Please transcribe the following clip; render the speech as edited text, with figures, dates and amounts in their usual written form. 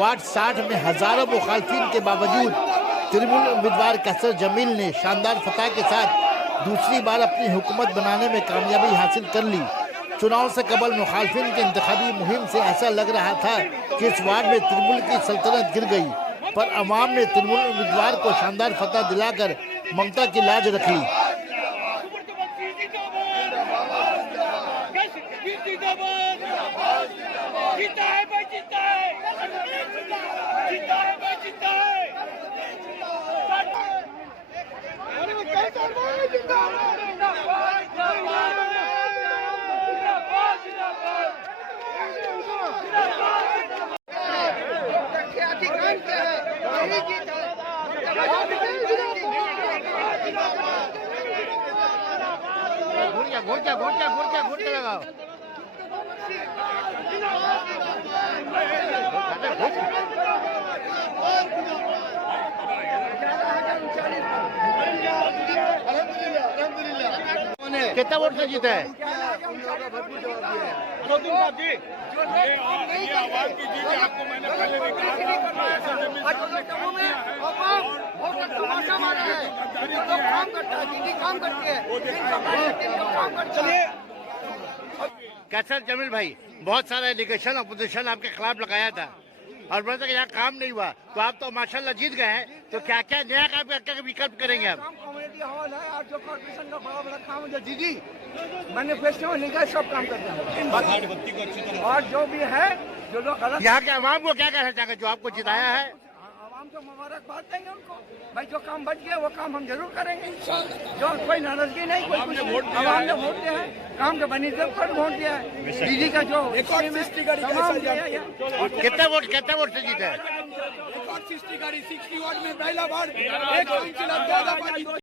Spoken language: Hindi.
वार्ड 60 में हजारों मुखालफिन के बावजूद तृणमूल उम्मीदवार कैसर जमील ने शानदार फतह के साथ दूसरी बार अपनी हुकूमत बनाने में कामयाबी हासिल कर ली। चुनाव से कबल मुखालफिन की इंतखाबी मुहिम से ऐसा लग रहा था कि इस वार्ड में तृणमूल की सल्तनत गिर गई, पर अवाम ने तृणमूल उम्मीदवार को शानदार फतह दिलाकर ममता की लाज रख ली। घूर के लगाओ। कितना वोट से जीता है? ये आवाज की जीत आपको मैंने पहले भी कैसर जमील भाई, बहुत सारा एलिगेशन अपोजिशन आपके खिलाफ लगाया था और बोलते कि यहाँ काम नहीं हुआ, तो आप तो माशाल्लाह जीत गए हैं, तो क्या क्या नया काम क्या विकल्प करेंगे आप? कम्युनिटी हॉल है और जो कॉर्पोरेशन का बड़ा बड़ा काम है, दीदी मैनिफेस्टो में लिखा सब काम करते हैं और जो भी है जो लोग गलत। यहाँ के अवाम को क्या कहना चाहेंगे जो आपको जिताया है? आवाम को मुबारकबाद देंगे उनको, भाई जो काम बच गया वो काम हम जरूर करेंगे। जो कोई नाराजगी नहीं, कोई कुछ आवाम ने वोट दिया है, काम के बनी पर वोट दिया है। दीदी का जो कितना वोट से जीता है? 60 गाड़ी 60 वार्ड में पहला बार एक